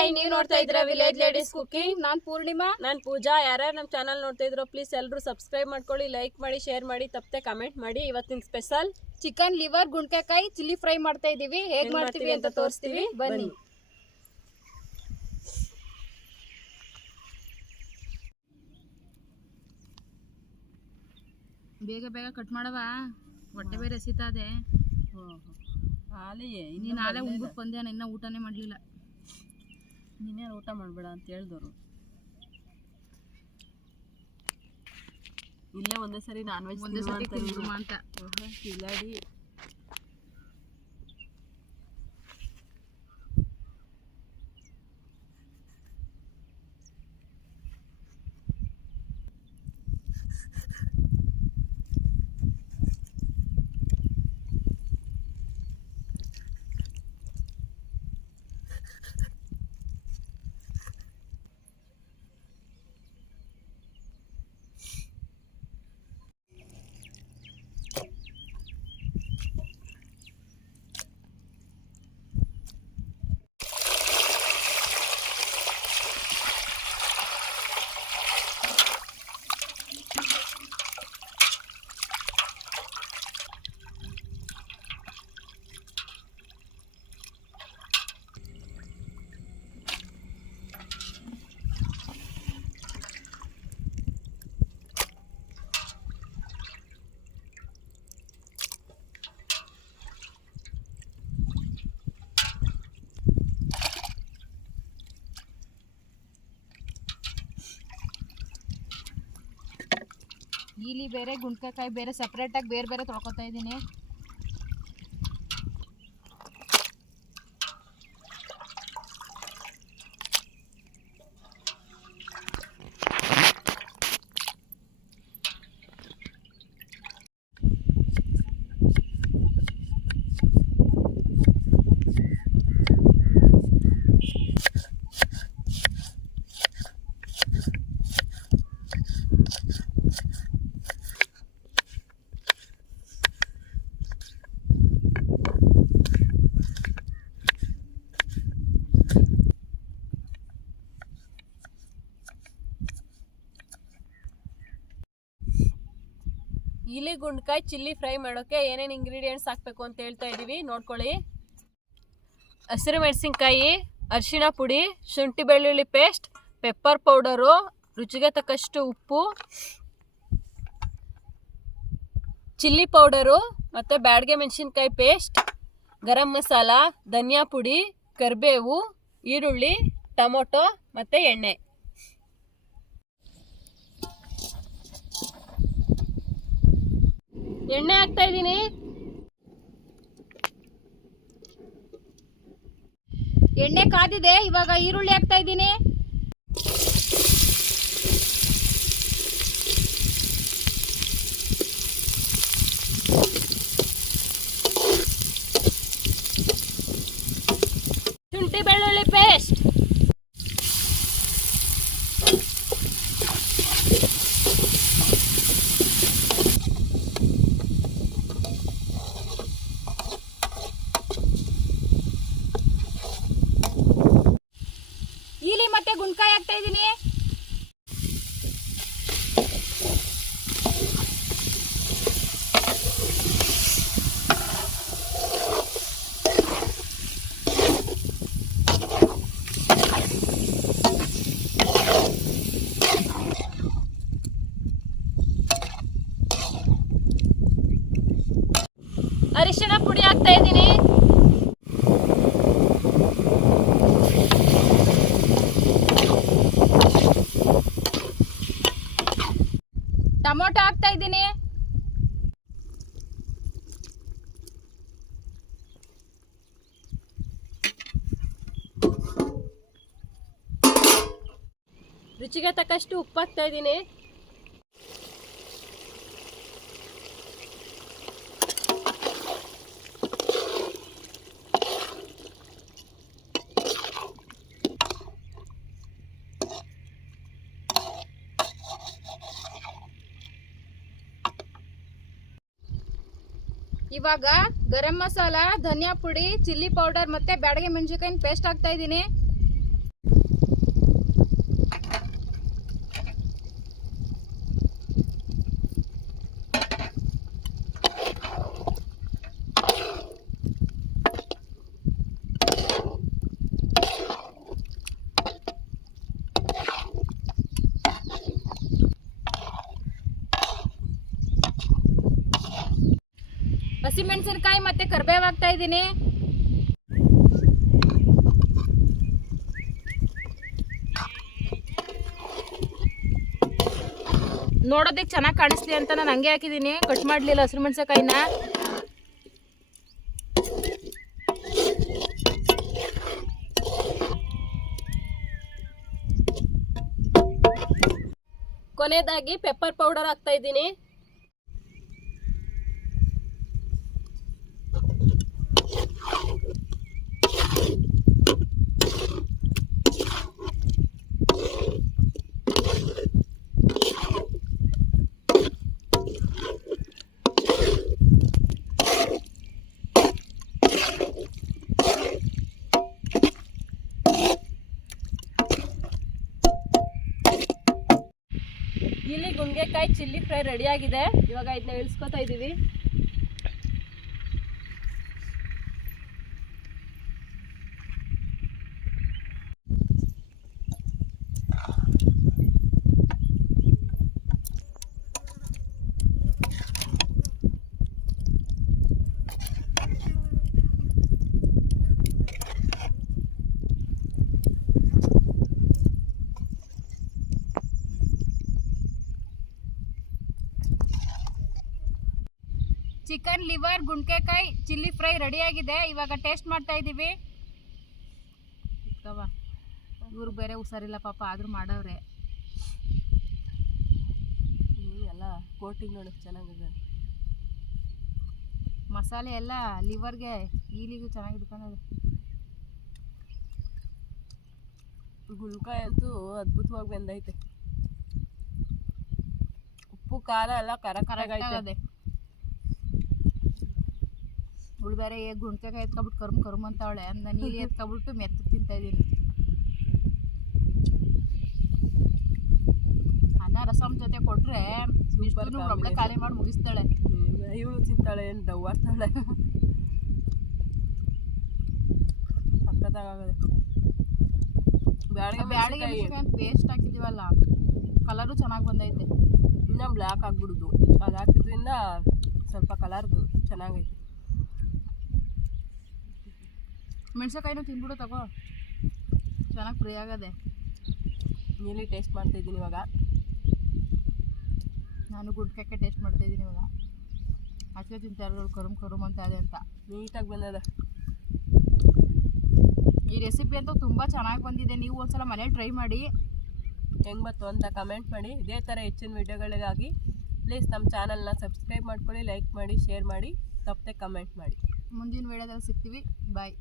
Hi, ನೀವು ನೋಡ್ತಾ ಇದ್ದೀರಾ ವಿಲೇಜ್ ಲೇಡೀಸ್ ಕುಕಿಂಗ್. ನಾನು ಪೂರ್ಣಿಮಾ, ನಾನು ಪೂಜಾ. ಯಾರ್ಯಾರು ನಮ್ಮ ಚಾನಲ್ ನೋಡ್ತಾ ಇದ್ರೋ ಪ್ಲೀಸ್ ಎಲ್ಲರೂ ಸಬ್ಸ್ಕ್ರೈಬ್ ಮಾಡ್ಕೊಳ್ಳಿ, ಲೈಕ್ ಮಾಡಿ, ಶೇರ್ ಮಾಡಿ, ತಪ್ಪದೆ ಕಮೆಂಟ್ ಮಾಡಿ. ಇವತ್ತಿನ ಸ್ಪೆಷಲ್ ಚಿಕನ್ ಲಿವರ್ ಗುಂಡ್ಕಾಯಿ ಚಿಲ್ಲಿ ಫ್ರೈ ಮಾಡ್ತಾ ಇದೀವಿ. ಹೇಗ್ ಮಾಡ್ತೀವಿ ಅಂತ ತೋರಿಸ್ತೀವಿ, ಬನ್ನಿ. ಬೇಗ ಬೇಗ ಕಟ್ ಮಾಡವ, ಹೊಟ್ಟೆ ಬೇರೆ ಎಸಿತಾದೆ. ನೀನು ನಾಳೆ ಉಂಡ್ಬಿಟ್ಟು ಬಂದೆ, ಇನ್ನ ಊಟನೇ ಮಾಡಲಿಲ್ಲ. ನೀನೇನು ಊಟ ಮಾಡಬೇಡ ಅಂತ ಹೇಳ್ದವರು. ಇಲ್ಲೇ ಒಂದೇ ಸರಿ ನಾನ್ ವೆಜ್ ಒಂದೇ ಸರಿ ತಿನ್ನುವ ಅಂತ ಕಿಲಾಡಿ. ಇಲ್ಲಿ ಬೇರೆ ಗುಂಡ್ಕಾಯಿ ಬೇರೆ ಸಪ್ರೇಟ್ ಆಗಿ ಬೇರೆ ಬೇರೆ ತೊಳ್ಕೊತಾ ಇದ್ದೀನಿ. ಇಲಿ ಗುಂಡ್ಕಾಯಿ ಚಿಲ್ಲಿ ಫ್ರೈ ಮಾಡೋಕೆ ಏನೇನು ಇಂಗ್ರೀಡಿಯೆಂಟ್ಸ್ ಹಾಕಬೇಕು ಅಂತ ಹೇಳ್ತಾ ಇದ್ದೀವಿ, ನೋಡ್ಕೊಳ್ಳಿ. ಹಸಿರು ಮೆಣಸಿನ್ಕಾಯಿ, ಅರಿಶಿಣ ಪುಡಿ, ಶುಂಠಿ ಬೆಳ್ಳುಳ್ಳಿ ಪೇಸ್ಟ್, ಪೆಪ್ಪರ್ ಪೌಡರು, ರುಚಿಗೆ ತಕ್ಕಷ್ಟು ಉಪ್ಪು, ಚಿಲ್ಲಿ ಪೌಡರು ಮತ್ತು ಬ್ಯಾಡಗೆ ಮೆಣಸಿನ್ಕಾಯಿ ಪೇಸ್ಟ್, ಗರಂ ಮಸಾಲ, ಧನಿಯಾ ಪುಡಿ, ಕರಿಬೇವು, ಈರುಳ್ಳಿ, ಟೊಮೊಟೊ ಮತ್ತು ಎಣ್ಣೆ. ಎಣ್ಣೆ ಹಾಕ್ತಾ ಇದ್ದೀನಿ. ಎಣ್ಣೆ ಕಾದಿದೆ, ಇವಾಗ ಈರುಳ್ಳಿ ಹಾಕ್ತಾ ಇದ್ದೀನಿ. ಶುಂಠಿ ಬೆಳ್ಳುಳ್ಳಿ ಪೇಸ್ಟ್, ಈಲಿ ಮತ್ತೆ ಗುಂಡ್ಕಾಯಿ ಹಾಕ್ತಾ ಇದ್ದೀನಿ. ಅರಿಶಿಣ ಪುಡಿ ಹಾಕ್ತಾ ಇದ್ದೀನಿ. ಟೊಮೊಟೊ ಹಾಕ್ತಾ ಇದ್ದೀನಿ. ರುಚಿಗೆ ತಕ್ಕಷ್ಟು ಉಪ್ಪು ಹಾಕ್ತಾ ಇದ್ದೀನಿ. ಇವಾಗ ಗರಂ ಮಸಾಲ, ಧನಿಯಾ ಪುಡಿ, ಚಿಲ್ಲಿ ಪೌಡರ್ ಮತ್ತೆ ಬ್ಯಾಡಗೆ ಮೆಣಸಿನಕಾಯಿ ಪೇಸ್ಟ್ ಹಾಕ್ತಾ ಇದ್ದೀನಿ. ಹಸಿಮೆಣಸಿನಕಾಯಿ ಮತ್ತೆ ಕರಿಬೇವು ಹಾಕ್ತಾ ಇದ್ದೀನಿ. ನೋಡೋದಕ್ಕೆ ಚೆನ್ನಾಗಿ ಕಾಣಿಸ್ಲಿ ಅಂತ ನಾನು ಹಂಗೆ ಹಾಕಿದ್ದೀನಿ, ಕಟ್ ಮಾಡಲಿಲ್ಲ ಹಸಿರು ಮೆಣಸಿನಕಾಯಿನ. ಕೊನೆಯದಾಗಿ ಪೆಪ್ಪರ್ ಪೌಡರ್ ಹಾಕ್ತಾ ಇದ್ದೀನಿ. ಇಲ್ಲಿ ಗುಂಡ್ಗೆಕಾಯಿ ಚಿಲ್ಲಿ ಫ್ರೈ ರೆಡಿ ಆಗಿದೆ. ಇವಾಗ ಇದನ್ನ ಇಳಿಸ್ಕೊತಾ ಇದ್ದೀವಿ. ಚಿಕನ್ ಲಿವರ್ ಗುಂಡ್ಕೆಕಾಯಿ ಚಿಲ್ಲಿ ಫ್ರೈ ರೆಡಿ ಆಗಿದೆ. ಇವಾಗ ಟೇಸ್ಟ್ ಮಾಡ್ತಾ ಇದ್ದೀವಿ. ಇವ್ರು ಬೇರೆ ಹುಷಾರಿಲ್ಲ ಪಾಪ, ಆದ್ರೂ ಮಾಡವ್ರೆ. ಎಲ್ಲ ಕೋಟಿಂಗ್ ನೋಡಿ ಚೆನ್ನಾಗಿದೆ. ಮಸಾಲೆ ಎಲ್ಲ ಲಿವರ್ಗೆ ಈಲಿಗೂ ಚೆನ್ನಾಗಿ ಹಿಡ್ಕೊಂಡದೆ. ಗುಂಡ್ಕಾಯಿ ಅಂತೂ ಅದ್ಭುತವಾಗಿ ಬೆಂದೈತೆ. ಉಪ್ಪು ಖಾರ ಎಲ್ಲ ಕರೆಕ್ಟಾಗೈತೆ. ಇವಳು ಬೇರೆ ಗುಂಡ್ಕೆಕಾಯಿ ಎತ್ಕೊಬಿಟ್ಟು ಕರ್ಮ್ ಅಂತವಳೆ. ನಾನು ಇಲ್ಲಿ ಎತ್ಕೊಬಿಟ್ಟು ಮೆತ್ತಗೆ ತಿಂತಾ ಇದ್ದೀನಿ. ಅನ್ನ ರಸಮ್ ಜೊತೆ ಕೊಟ್ರೆ ಒಬ್ಬಳೆ ಖಾಲಿ ಮಾಡಿ ಮುಗಿಸ್ತಾಳೆ. ಇವಳು ತಿಂತಾಳೆ, ಏನು ಡವ್ವಾಡ್ತಾಳೆ. ಸಕ್ಕತ್ತಾಗದೆ. ಬ್ಯಾಡಿಗೆ ಪೇಸ್ಟ್ ಹಾಕಿದೀವಲ್ಲ, ಕಲರು ಚೆನ್ನಾಗಿ ಬಂದೈತೆ. ಇನ್ನು ಬ್ಲ್ಯಾಕ್ ಆಗ್ಬಿಡುದು, ಅದು ಹಾಕಿದ್ರಿಂದ ಸ್ವಲ್ಪ ಕಲರ್ದು ಚೆನ್ನಾಗೈತೆ. ಮೆಣಸಿನಕಾಯಿನೂ ತಿನ್ಬಿಡು ತಗೋ, ಚೆನ್ನಾಗಿ ಫ್ರೈ ಆಗದೆ. ನೀಲಿ ಟೇಸ್ಟ್ ಮಾಡ್ತಾಯಿದ್ದೀನಿ ಇವಾಗ. ನಾನು ಗುಂಡ್ಕಾಯಿ ಟೇಸ್ಟ್ ಮಾಡ್ತಾಯಿದ್ದೀನಿ ಇವಾಗ. ಅಷ್ಟೇ ತಿಂತಾರೆ ಕರುಮ್ ಅಂತ ಅದೇ ಅಂತ. ನೀಟಾಗಿ ಬಂದದ. ಈ ರೆಸಿಪಿ ಅಂತೂ ತುಂಬ ಚೆನ್ನಾಗಿ ಬಂದಿದೆ. ನೀವು ಒಂದ್ಸಲ ಮನೇಲಿ ಟ್ರೈ ಮಾಡಿ, ಹೆಂಗೆ ಬಂತು ಅಂತ ಕಮೆಂಟ್ ಮಾಡಿ. ಇದೇ ಥರ ಹೆಚ್ಚಿನ ವಿಡಿಯೋಗಳಿಗಾಗಿ ಪ್ಲೀಸ್ ನಮ್ಮ ಚಾನಲ್ನ ಸಬ್ಸ್ಕ್ರೈಬ್ ಮಾಡ್ಕೊಳ್ಳಿ, ಲೈಕ್ ಮಾಡಿ, ಶೇರ್ ಮಾಡಿ, ತಪ್ಪದೆ ಕಮೆಂಟ್ ಮಾಡಿ. ಮುಂದಿನ ವಿಡಿಯೋದಲ್ಲಿ ಸಿಗ್ತೀವಿ. ಬಾಯ್.